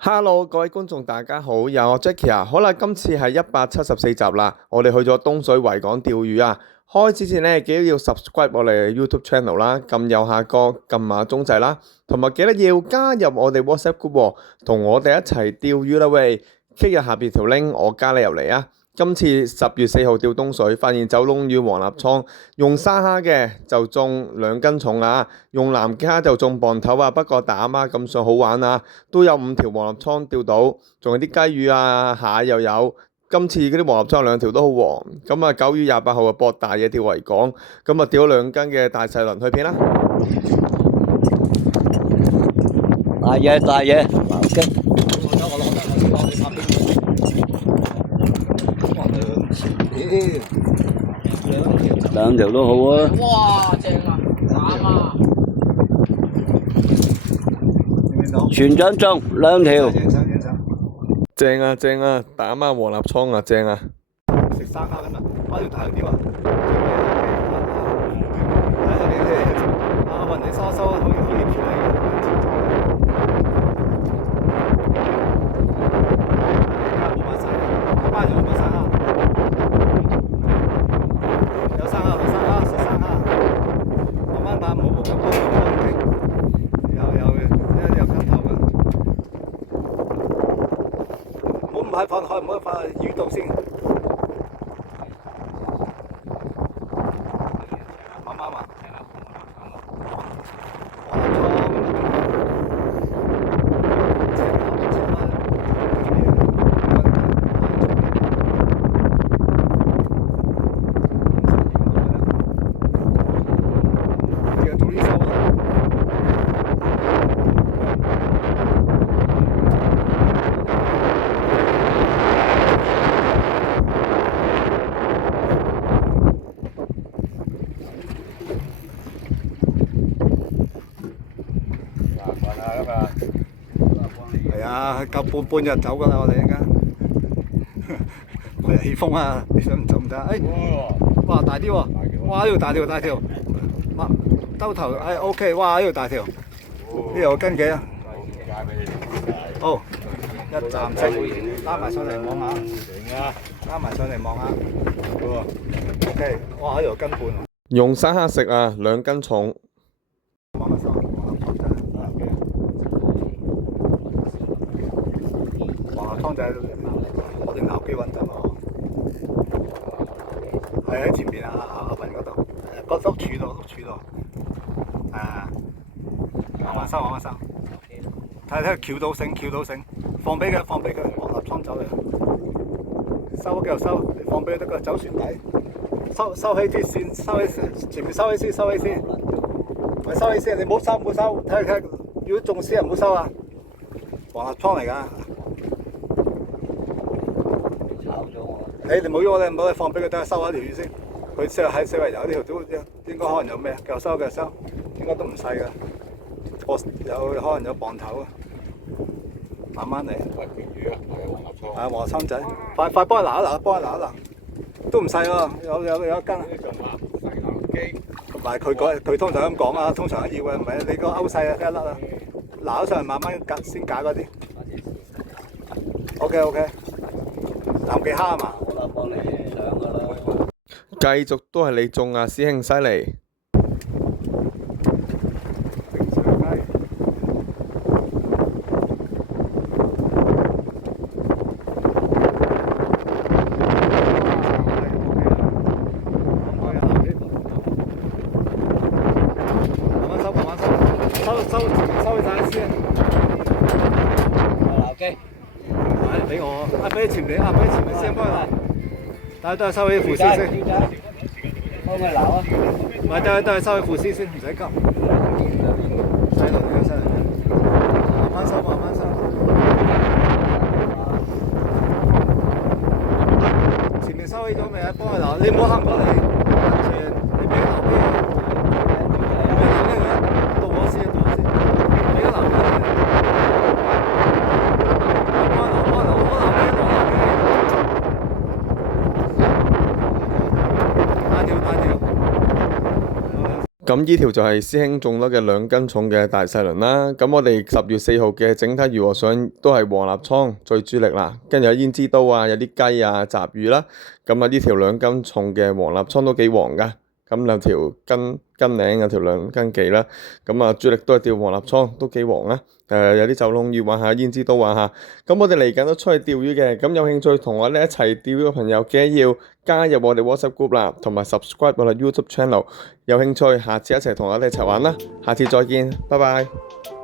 Hello，各位觀眾大家好，有我 Jackie 啊，好啦，今次係174集啦，我哋去咗東水維港釣魚啊。開始前呢，記得要 subscribe 我哋 YouTube channel 啦，撳右下角撳下鐘仔啦，同埋記得要加入我哋 WhatsApp group 喎，同我哋一齊釣魚啦喂，click 入下邊條 link，我加你入嚟啊。今次10月4號釣東水，發現走窿魚黃立倉，用沙蝦嘅就中2斤重啊，用南極蝦就中磅頭啊，不過打孖咁上好玩啊，都有5條黃立倉釣到，仲有啲雞魚啊、蟹又有。今次嗰啲黃立倉2條都好黃，咁啊9月28號啊博大嘢釣維港，咁啊釣咗2斤嘅大細輪去片啦。大嘢大嘢，激兩條都好啊！哇，正啊，慘啊！船長中2條，正啊正啊，打孖黃立倉啊正啊！食生蝦咁啊，攞條大條啊！睇阿雲你收可以漂嚟嘅。冇乜生，一班人冇乜生蝦。有生蝦，食生蝦。慢慢打，冇咁多，有跟頭㗎。唔好咁快放開，唔好放魚度先。慢慢嘛。係啊，夠半日走㗎啦，我哋而家。起風啊！你想唔走唔得？誒，哇大啲喎！哇呢條大條，哇兜頭OK，哇呢條大條，呢條斤幾啊？好，一站式，拉埋上嚟望下，拉埋上嚟望下。OK，哇呢條斤半。用沙蝦食啊，2斤重。望下先，湯仔，我哋鬧機穩陣喎。係喺前邊阿雲嗰度，嗰碌柱度。慢慢收。睇翹到繩，放俾佢，黃立倉走嚟。收繼續收，放俾佢得㗎，走船底。收起啲線，前面收起先。咪收起先，你唔好收。睇，如果中絲唔好收啊。黃立倉嚟㗎。你唔好喐咧，唔好放俾佢，等下收下條魚先。佢喺四圍游呢條都應該可能有咩，繼續收，應該都唔細㗎。可能有磅頭啊，慢慢嚟。係黃立倉仔，快幫佢撈一撈，都唔細喎，有一斤。同埋佢通常咁講啊，通常都要嘅，唔係你個歐細啊，一粒啊，撈上嚟慢慢先揀嗰啲。OK， 南極蝦啊嘛。繼續都係你中啊，師兄犀利！慢慢收起晒先。鬧機，俾我，俾你前面先幫佢撈。但係都係收起副絲先。幫佢鬧啊！唔係都係收起副絲先，唔使急。細輪嘅，慢慢收。前面收起咗未啊？幫佢撈，你唔好行過嚟。你俾佢撈邊？到我先，俾佢撈邊？咁呢條就係師兄中得嘅2斤重嘅大細輪啦。咁我哋10月4號嘅整體魚和相都係黃立倉最主力啦，跟住有胭脂刀啊，有啲雞啊、雜魚啦。咁啊呢條2斤重嘅黃立倉都幾黃噶。咁兩條斤領，有條2斤幾啦。咁啊主力都係釣黃立倉，都幾黃啊。有啲走窿魚玩下，胭脂刀玩下。咁我哋嚟緊都出去釣魚嘅，咁有興趣同我哋一齊釣魚嘅朋友，記得要加入我哋 WhatsApp group 啦，同埋 subscribe 我哋 YouTube channel。有興趣下次一齊同我哋一齊玩啦，下次再見，拜拜。